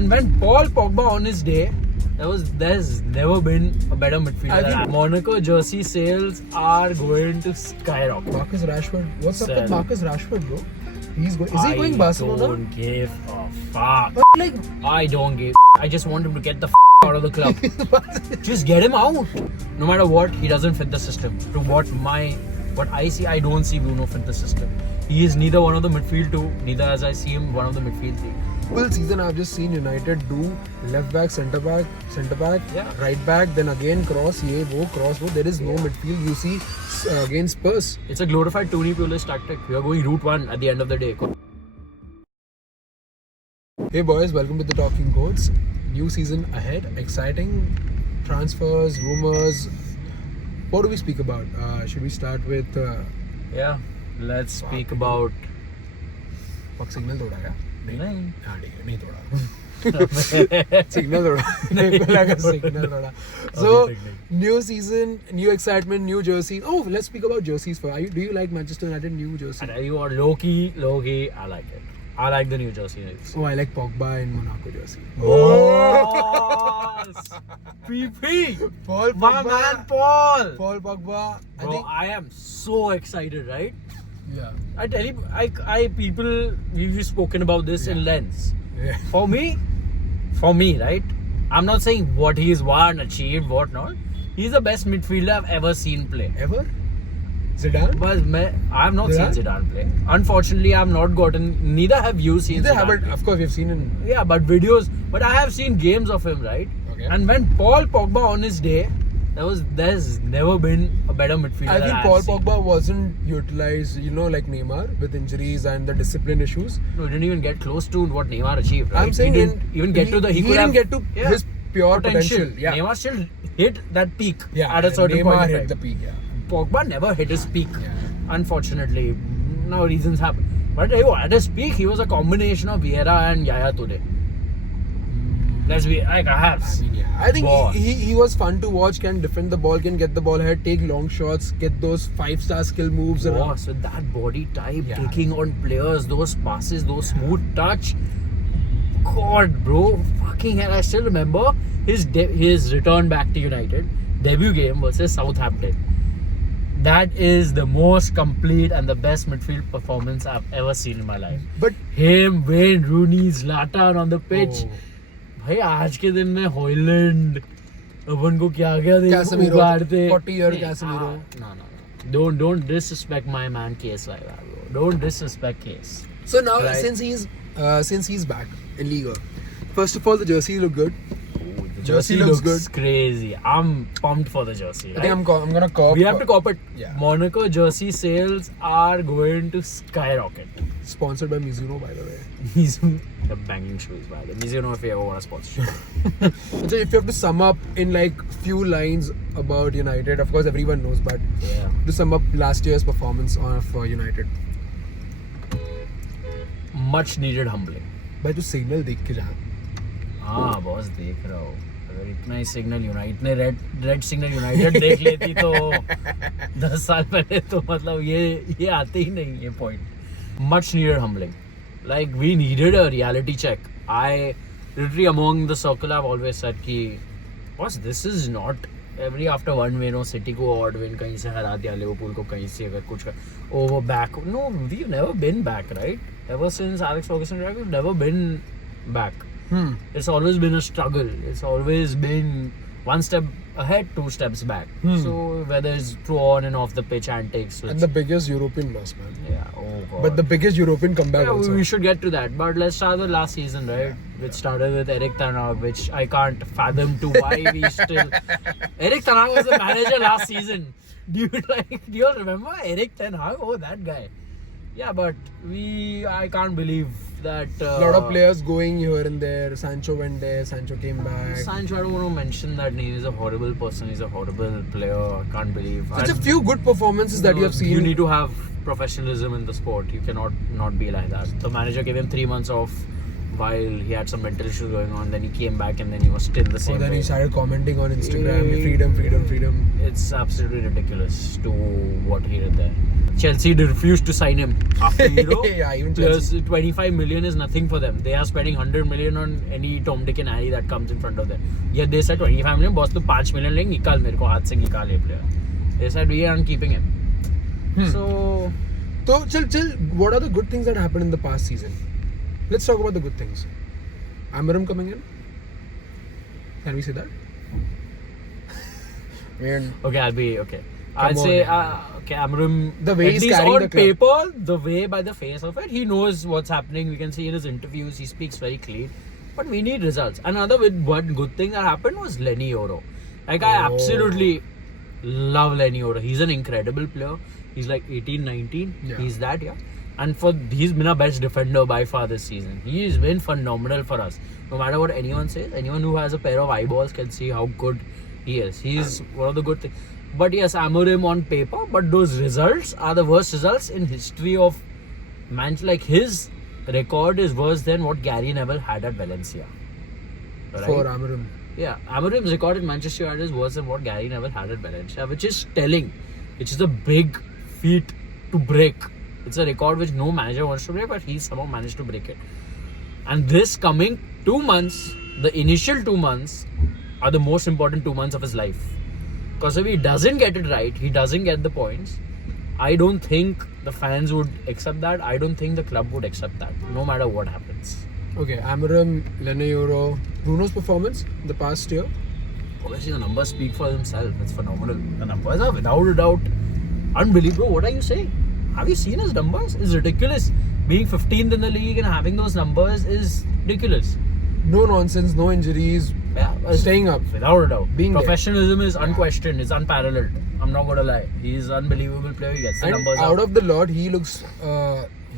And when Paul Pogba on his day, there's never been a better midfielder. Monaco jersey sales are going to skyrocket. Marcus Rashford. What's up with Marcus Rashford, bro? Is he going Barcelona? I don't give a fuck. Like, I don't give. I just want him to get the out of the club. Just get him out. No matter what, he doesn't fit the system. To what I see, I don't see Bruno fit the system. He is neither one of the midfield two, neither as I see him one of the midfield three. Full season I've just seen United do left back, centre back, yeah, right back, then again cross, cross. There is no midfield. You see against Spurs. It's a glorified Tony Pulis tactic. We are going route one at the end of the day. Hey boys, welcome to the Talking Codes. New season ahead, exciting transfers, rumors. What do we speak about? Should we start with? Yeah, let's speak about. Fuck, signal thoda क्या? नहीं थोड़ा. Signal thoda. So new season, new excitement, new jerseys. Oh, let's speak about jerseys first. Do you like Manchester United new jersey? You are low key. I like it. I like the new jersey. Oh, I like Pogba in Monaco jersey. Boss! PP! Paul Pogba. My man Paul! Paul Pogba. I am so excited, right? Yeah. I tell you, people, we've spoken about this in Lens. Yeah. For me, right? I'm not saying what he's won, achieved, what not. He's the best midfielder I've ever seen play. Ever? Zidane? But I have not seen Zidane play. Unfortunately, I have not gotten. Neither have you seen Zidane play. Of course, we've seen in. Yeah, but videos. But I have seen games of him, right? Okay. And when Paul Pogba on his day, there's never been a better midfielder. I think Paul Pogba wasn't utilized, like Neymar, with injuries and the discipline issues. No, he didn't even get close to what Neymar achieved. Right? I'm saying he didn't even get to the. He didn't get to his pure potential. Yeah. Neymar still hit that peak. Yeah. At a certain Neymar point. hit the peak. Yeah. Pogba never hit his peak. Yeah. Unfortunately, now reasons happen. But at his peak, he was a combination of Vieira and Yaya today. Let's be like I think he was fun to watch. Can defend the ball, can get the ball ahead, take long shots, get those 5-star skill moves. Boss, with that body type, taking on players, those passes, those smooth touch. God, bro, fucking hell! I still remember his return back to United debut game versus Southampton. That is the most complete and the best midfield performance I've ever seen in my life. But him, Wayne Rooney, Zlatan on the pitch. भाई आज के दिन में Holland अपन को क्या उगाड़ते 40-year Casemiro. No. Don't disrespect my man Case like that, bro. Don't disrespect Case. So now since he's back in Liga, first of all the jersey look good. The jersey looks good. Crazy. I'm pumped for the jersey. I think I'm gonna cop. We have to cop it. Yeah. Monaco jersey sales are going to skyrocket. Sponsored by Mizuno, by the way. Mizuno, the banging shoes, by the way. Mizuno, if you ever want a sponsorship. So if you have to sum up in like few lines about United, of course everyone knows, but to sum up last year's performance for United. Much needed humbling. भाई तू signal देख के जा. हाँ boss देख रहा हूँ. अगर इतना ही सिग्नल यूनाइटेड ने रेड सिग्नल यूनाइटेड देख लेती तो 10 साल पहले तो मतलब ये आते ही नहीं ये point. Much needed humbling. Like we needed a reality check. I literally among the circle I've always said कि boss this is not every after one win or City को odd win कहीं से हरा दिया लिवरपूल को कहीं से अगर कुछ over back. No, we've never been back, right? Ever since Alex Ferguson, we've never been back. It's always been a struggle. It's always been one step ahead, 2 steps back. So whether it's through on and off the pitch antics. And the biggest European loss, man. Yeah, oh god. But the biggest European comeback also. We should get to that. But let's start with last season, right? Which started with Erik ten Hag, which I can't fathom to why we still... Erik ten Hag was the manager last season. Do you all remember Erik ten Hag? Oh, that guy. Yeah, but I can't believe that... a lot of players going here and there. Sancho went there, Sancho came back. Sancho, I don't want to mention that name. He's a horrible person. He's a horrible player. I can't believe... Such a few good performances that you have seen. You need to have professionalism in the sport. You cannot not be like that. The manager gave him 3 months off. while. He had some mental issues going on. Then he came back and then he was still the same. So then he way. started commenting on Instagram, freedom. It's absolutely ridiculous to what he did there. Chelsea refused to sign him after Euro. Yeah, even Plus, Chelsea. 25 million is nothing for them. They are spending 100 million on any Tom, Dick and Harry that comes in front of them. Yet they said 25 million, boss to 5 million लेंगे, निकाल मेरे को हाथ से निकाल ये player. They said we aren't keeping him. So, So, chill. What are the good things that happened in the past season? Let's talk about the good things. Amarim coming in. Can we say that? Man, okay, I'll be okay. Come I'd on, say man. okay, Amram. The way at he's least carrying on the club. paper, the way by the face of it, he knows what's happening. We can see in his interviews, he speaks very clean. But we need results. Another one good thing that happened was Lenny Yoro. Like I Oh. absolutely love Lenny Yoro. He's an incredible player. He's like 18, 19. Yeah. He's that, yeah. And he's been our best defender by far this season. He's been phenomenal for us. No matter what anyone says, anyone who has a pair of eyeballs can see how good he is. He's one of the good things. But yes, Amorim on paper, but those results are the worst results in history of Manchester. Like his record is worse than what Gary Neville had at Valencia. Right? for Amarim. Yeah, Amorim's record in Manchester United is worse than what Gary Neville had at Valencia, which is telling. Which is a big feat to break. It's a record which no manager wants to break, but he somehow managed to break it. And this coming 2 months, the initial 2 months, are the most important 2 months of his life. Because if he doesn't get it right, he doesn't get the points, I don't think the fans would accept that. I don't think the club would accept that, no matter what happens. Okay, Amarim, Lenny Yoro, Bruno's performance the past year. Obviously, the numbers speak for themselves. It's phenomenal. The numbers are without a doubt unbelievable. What are you saying? Have you seen his numbers? It's ridiculous. Being 15th in the league and having those numbers is ridiculous. No nonsense, no injuries, Yeah, staying up. without a doubt. Being there. Professionalism is unquestioned. It's unparalleled. I'm not gonna lie. He's an unbelievable player. He gets the And numbers out up. of the lot, he looks.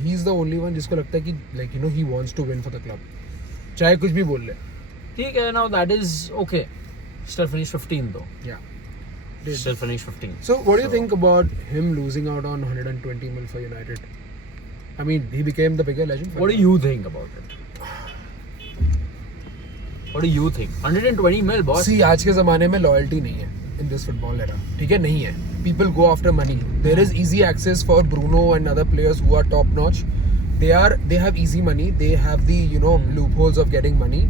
He's the only one जिसको लगता है कि like you know he wants to win for the club. चाहे कुछ भी बोल ले. ठीक है, now that is okay. Still finished 15th though. Yeah. Still finished 15th. So what do you think about him losing out on 120 mil for United? I mean, he became the bigger legend. What do you think about it? What do you think? 120 mil, boss. See, आज के ज़माने में loyalty नहीं है in this football era. ठीक है, नहीं है. People go after money. There is easy access for Bruno and other players who are top notch. They have easy money. They have the loopholes of getting money.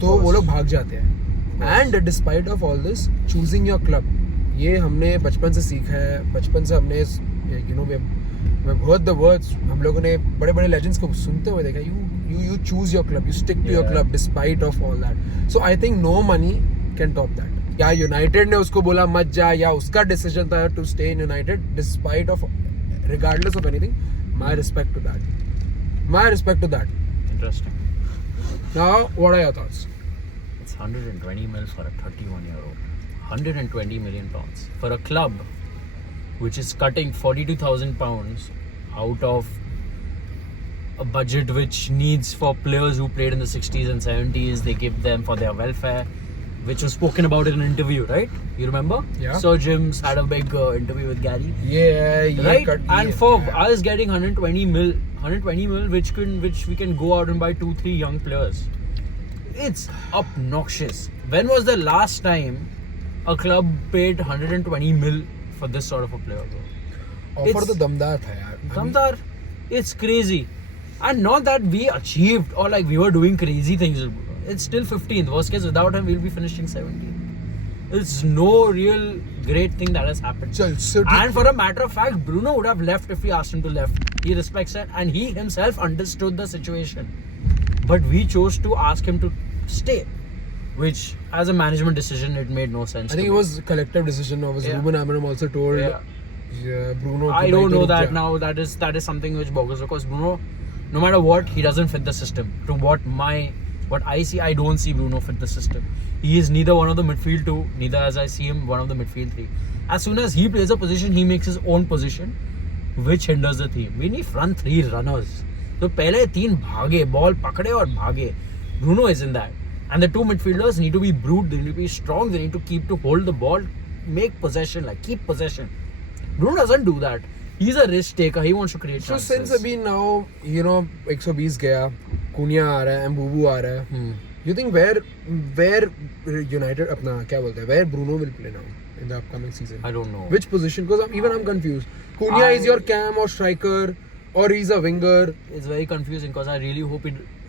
तो वो लोग भाग जाते हैं. And despite of all this, choosing your club. ये हमने बचपन से सीखा है. बचपन से हमने we've heard the words. हम लोगों ने बड़े-बड़े legends को सुनते हुए देखा. You choose your club. You stick to your club despite of all that. So I think no money can top that. या यूनाइटेड ने उसको बोला मत जा या उसका डिसीजन था to stay in United despite of regardless of anything. My respect to that. Interesting. Now, what are your thoughts? It's 120 mil for a 31-year-old. 120 million pounds for a club which is cutting 42,000 pounds out of a budget which needs for players who played in the 60s and 70s. They give them for their welfare, which was spoken about in an interview, right? You remember? Yeah. Sir Jim's had a big interview with Gary. Yeah, Right? cut, And for us getting 120 mil, which we can go out and buy 2-3 young players. It's obnoxious. When was the last time a club paid 120 mil for this sort of a player, bro? Offer it's- तो दमदार था यार. Damdar, it's crazy. And not that we achieved or like we were doing crazy things. It's still 15th. Worst case, without him, we'll be finishing 17th. It's no real great thing that has happened. चल, so And for a matter of fact, Bruno would have left if we asked him to left. He respects it and he himself understood the situation. But we chose to ask him to stay, which as a management decision, it made no sense. I think it was a collective decision. Obviously, Yeah. Ruben Amorim also told Yeah. Bruno. I don't know that now. That is something which boggles, because Bruno, no matter what, he doesn't fit the system. To what I see, I don't see Bruno fit the system. He is neither one of the midfield two, neither as I see him one of the midfield three. As soon as he plays a position, he makes his own position, which hinders the team. We need front three runners. तो पहले तीन भागे, ball पकड़े और भागे. Bruno is in that. And the two midfielders need to be brute, they need to be strong, they need to hold the ball, make possession, like keep possession. Bruno doesn't do that. He's a risk taker. He wants to create So chances. since अभी now 120 गया, Cunha आ रहा है, Mbubu आ रहा है. You think where United अपना क्या बोलते हैं, where Bruno will play now in the upcoming season? I don't know. Which position? Because I'm confused. Cunha is your cam or striker, or he's a winger. It's very confusing because I really hope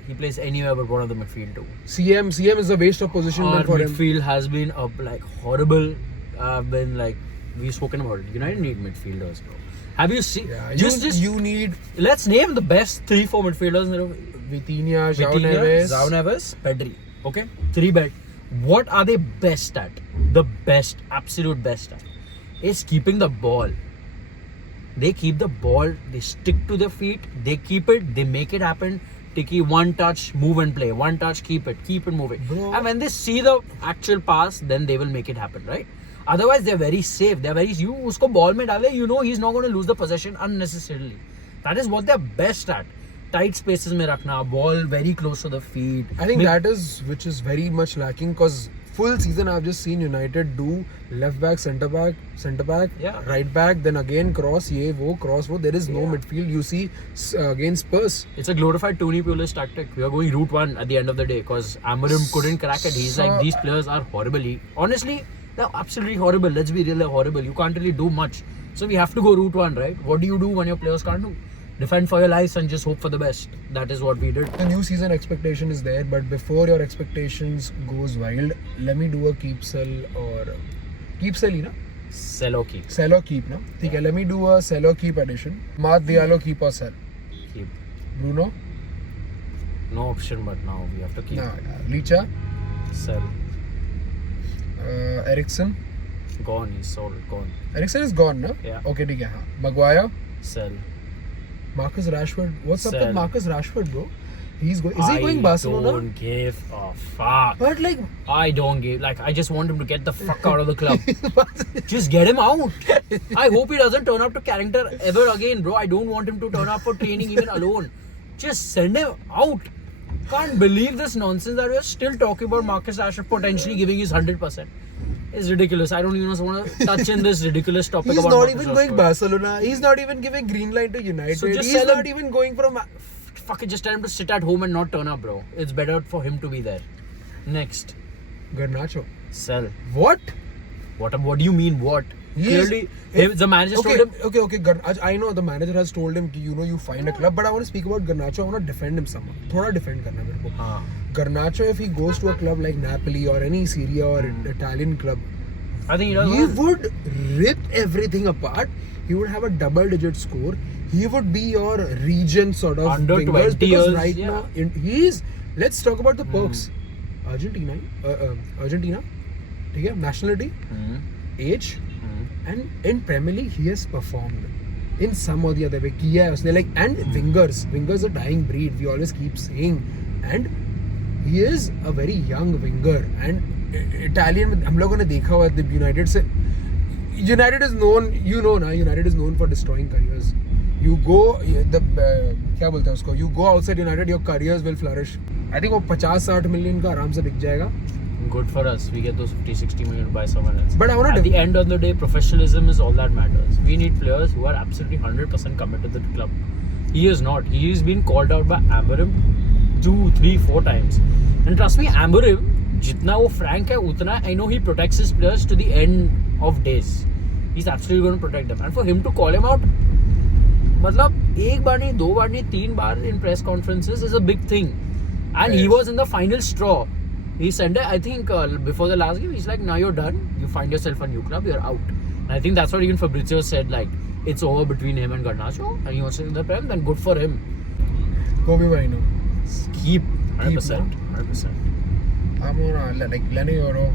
he plays anywhere but one of the midfield too. CM is a waste of position Our for him. midfield has been like horrible. Been like we've spoken about it. United need midfielders, bro. Have you seen? Yeah, just you need let's name the best 3-4 midfielders. Vitinha, João Neves, Pedri. Okay, 3 bet. What are they best at? The best, absolute best at is keeping the ball. They keep the ball. They stick to their feet. They keep it. They make it happen. Tiki, one touch, move and play. One touch, keep it moving. Bro. And when they see the actual pass, then they will make it happen, right? Otherwise, they're very safe. They're very. You usko ball mein dale, you know he's not going to lose the possession unnecessarily. That is what they're best at. Tight spaces mein rakhna, ball very close to the feet. I think that is which is very much lacking, because full season I've just seen United do left back, centre back, Yeah. right back, then again cross, cross. There is no Yeah. midfield. You see against Spurs. It's a glorified Tony Pulis tactic. We are going route one at the end of the day because Amorim couldn't crack it. He's like, these players are horrible. Honestly, they're absolutely horrible. Let's be real, they're horrible. You can't really do much. So we have to go route one, right? What do you do when your players can't do? Defend for your lives and just hope for the best. That is what we did. The new season expectation is there, but before your expectations goes wild, let me do a keep sell or keep sell, na? Sell or keep. Sell or keep, na? Okay, let me do a sell or keep edition. Mark Diallo, keep or sell. Keep. Bruno? No option, but now we have to keep. Nah, Licha? Sell. Ericsson? Gone. He's sold. Gone. Ericsson is gone, na? Yeah. Okay, ठीक है, हाँ. Maguire? Sell. Marcus Rashford. What's up Sell. with Marcus Rashford, bro? He's going. Is he going Barcelona? I don't give a fuck. But like, I don't give. Like, I just want him to get the fuck out of the club. Just get him out. I hope he doesn't turn up to character ever again, bro. I don't want him to turn up for training even alone. Just send him out. Can't believe this nonsense that we're still talking about Marcus Rashford potentially giving his 100%. It's ridiculous. I don't even want to touch in this ridiculous topic he's about not Marcus even going Rashford. Barcelona. He's not even giving green light to United. So just he's sell him. not even going from. Fuck it, just tell him to sit at home and not turn up, bro. It's better for him to be there. Next. Garnacho. Sell. What? What do you mean what? He Clearly, is- the manager Okay, told him. okay. I know the manager has told him, you find a club, but I want to speak about Garnacho. I want to defend him somehow. Thoda defend karna mere ko. हाँ. Garnacho, if he goes to a club like Napoli or any Serie A or Italian club, I think he does. he well. would rip everything apart. He would have a double-digit score. He would be your region sort of Under wingers 20 because years, right yeah. now he's. Let's talk about the perks. Argentina, ठीक है? Nationality, age, and in Premier League he has performed in some or the other way. किया है उसने, like, and wingers are dying breed. We always keep saying, and he is a very young winger. And Italian, हम लोगों ने देखा हुआ है United से. United is known, United is known for destroying careers. You go, क्या बोलते हैं उसको? You go outside United, your careers will flourish. I think वो 50-60 million का आराम से बिक जाएगा. Good for us. We get those 50-60 million by someone else. But I want At the end of the day, professionalism is all that matters. We need players who are absolutely 100% committed to the club. He is not. He has been called out by Amorim 2, 3, 4 times. And trust me, Amorim, जितना वो frank है, उतना I know he protects his players to the end of days. He's absolutely going to protect them. And for him to call him out, मतलब एक बार नहीं, 2 बार नहीं, 3 बार in press conferences is a big thing. And he was in the final straw. He said, I think before the last game, he's like, now you're done. You find yourself a new club, you're out. And I think that's what even Fabrizio said, like, it's over between him and Garnacho. And he wants to in the Prem, then good for him. Kobe Maino. Keep 100%. 100%. I'm gonna like Lenny Euro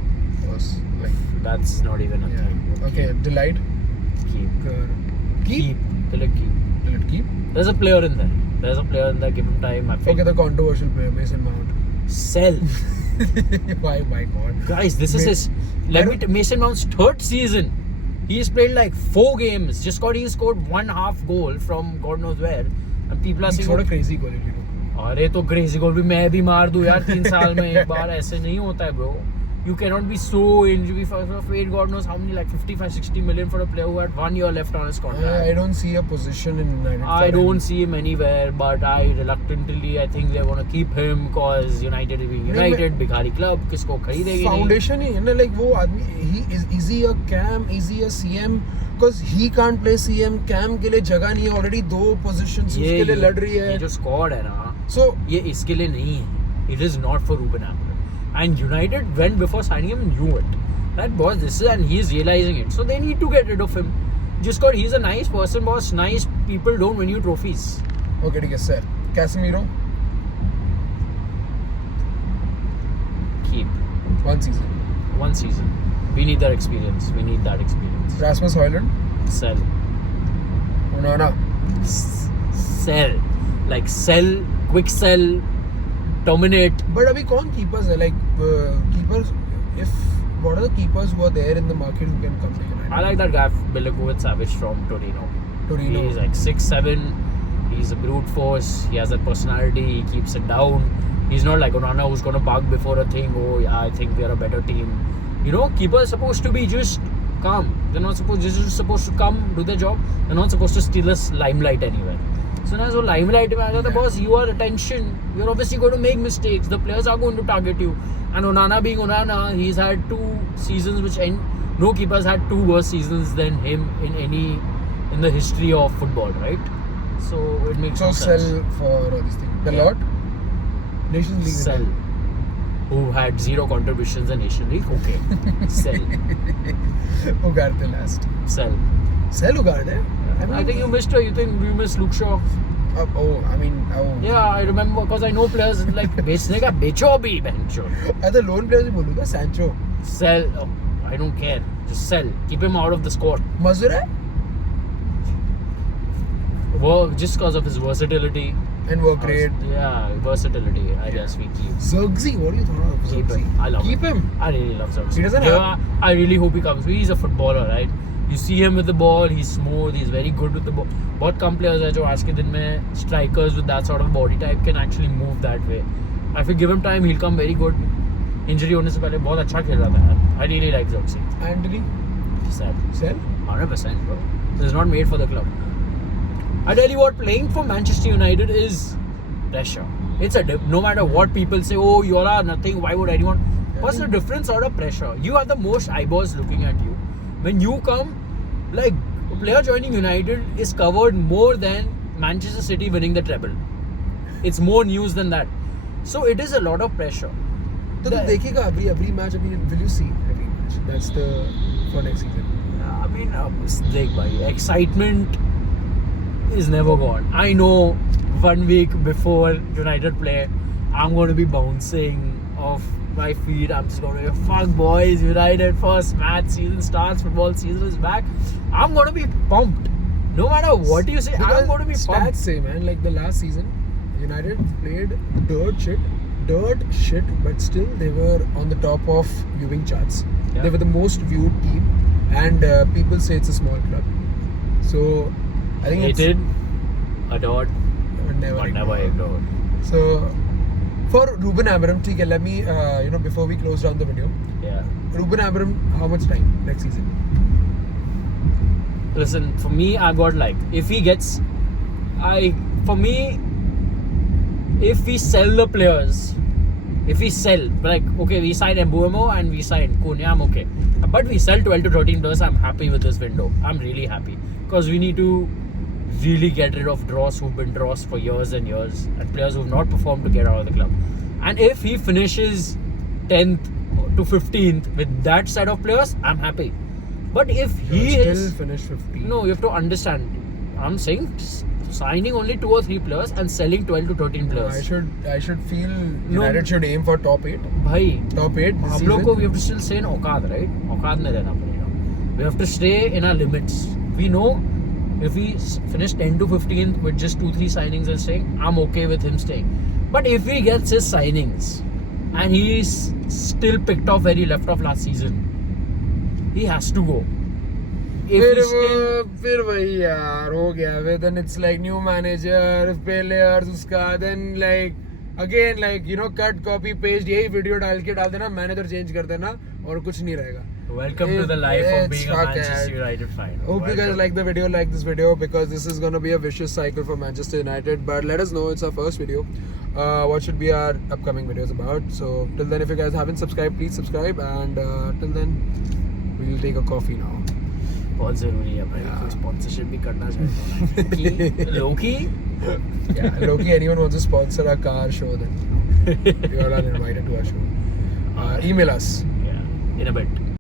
was like, That's not even a thing. Okay, Delight. Keep. Delight, keep. Delight keep. There's a player in there. Give him time. I think. Okay, the controversial player Mason Mount. Sell. Why, my God, Guys, this is his. Mason Mount's 3rd season. He's played like 4 games. Just got he scored 1 half goal from God knows where, and people are saying, what a crazy goal, अरे तो crazy goal भी मैं भी मार दूं यार 3 साल में एक बार, ऐसे नहीं होता है bro. you cannot be so injury afraid. God knows how many, like 55-60 million for a player who had 1 year left on his contract. I don't see a position in United. I don't see him anywhere, but I think they're going to keep him because United is being United, Bhikhari club, kisko kharidegi nahi. Foundation ही है ना, like वो आदमी, is he a CAM, is he a CM? Because he can't play CM, CAM के लिए जगह नहीं है, already 2 positions उसके लिए लड़ रही है. ये जो squad है ना, so ये इसके लिए नहीं है. It is not for Ruben Amorim. And United, when before signing him, knew it. That boss, this is, and he's realizing it. So they need to get rid of him. Just because he's a nice person, boss. Nice people don't win you trophies. Okay, ठीक है, sir. Casemiro? Keep. 1 season. 1 season. We need that experience. We need that experience. Rasmus Højlund? Sell. Onana? Sell. Like sell, quick sell, dominate. But अभी कौन keepers है? Like keepers, what are the keepers who are there in the market who can come to United? I like that guy, Milinkovic-Savic from Torino. He's like 6'7". He's a brute force. He has that personality. He keeps it down. He's not like Onana who's going to bark before a thing. Oh, yeah, I think we are a better team. You know, keepers are supposed to be just calm. They're not supposed to come, do their job. They're not supposed to steal us limelight anywhere. So now, so limelight mein aa jata, boss, you are attention. You're obviously going to make mistakes. The players are going to target you. And Onana being Onana, he's had 2 seasons which no keepers had 2 worse seasons than him in the history of football, right? So it makes so sense. sell for this thing. The lot? Nations League. Sell. Who had 0 contributions in Nation League? Okay. Sell. Ugarte last. Sell. Sell Ugarte? I think you missed her. You missed Luke Shaw. Yeah, I remember because I know players like बेचने का बेचो भी बेंचो. The loan players ही बोलूँगा. Sancho. Sell. Oh, I don't care. Just sell. Keep him out of the squad. Mazure? Work just because of his versatility. And work rate. Yeah, versatility. I guess we keep. Zirkzee, what do you think of Keep Zirkzee? him. I love Keep him. I really love Zirkzee. He doesn't have. I really hope he comes. He's a footballer, right? You see him with the ball. He's smooth. He's very good with the ball. बहुत कम players हैं जो आज के दिन में strikers with that sort of body type can actually move that way. If you give him time, he'll come very good. Injury होने से पहले बहुत अच्छा खेल रहा था यार. I really like Zirkzee. Anthony? Sell. 100%, bro. This is not made for the club. I tell you what, playing for Manchester United is pressure. It's no matter what people say, oh, you all are nothing, why would anyone? What's the difference out of pressure? You have the most eyeballs looking at you. When you come, like, a player joining United is covered more than Manchester City winning the treble. It's more news than that. So it is a lot of pressure. तो तू देखेगा every match. I mean, will you see every match? That's for next season. I mean, देख भाई, excitement is never gone. I know 1 week before United play, I'm going to be bouncing off my feet. I'm just going to be, fuck boys, United first match, season starts, football season is back. I'm going to be pumped. No matter what you say, Because I'm going to be stats pumped. say, man, like the last season, United played dirt shit, but still they were on the top of viewing charts. Yeah. They were the most viewed team, and people say it's a small club. So I think Hated, adored, but never ignored. So for Ruben Amorim, ठीक है, let me before we close down the video, Yeah. Ruben Amorim, how much time next season? Listen, for me, I got like, if he gets, if we sell the players, like, okay, we sign Mbeumo and we sign Cunha, I'm okay. But we sell 12 to 13 players, I'm happy with this window. I'm really happy. Because we need to really get rid of draws who've been draws for years and years, and players who've not performed to get out of the club. And if he finishes 10th to 15th with that set of players, I'm happy. But if he still finish 15. No, you have to understand. I'm saying signing only 2 or 3 players and selling 12 to 13 players. I should feel United should aim for top 8. Bhai, Top 8 this हम season. लोग को we have to still stay in औकात, right? औकात में रहना पड़ेगा. We have to stay in our limits. We know if we finish 10 to 15th with just 2-3 signings and staying, I'm okay with him staying. But if he gets his signings and he's still picked off where he left off last season, he has to go. फिर वही यार हो गया. Then it's like new manager, players उसका, then like again like you know cut copy paste यही video डाल देना, manager change कर देना और कुछ नहीं रहेगा. Welcome to the life of being a Manchester United fan. Hope you guys like the video, like this video, because this is gonna be a vicious cycle for Manchester United. But let us know, it's our first video. What should be our upcoming videos about? So till then, if you guys haven't subscribed, please subscribe. And till then, we'll take a coffee now. बहुत जरूरी है भाई. कोई sponsorship भी करना चाहिए. Loki? Yeah, Loki. Anyone wants to sponsor our car show? Then you all are invited to our show. Email us. Yeah, in a bit.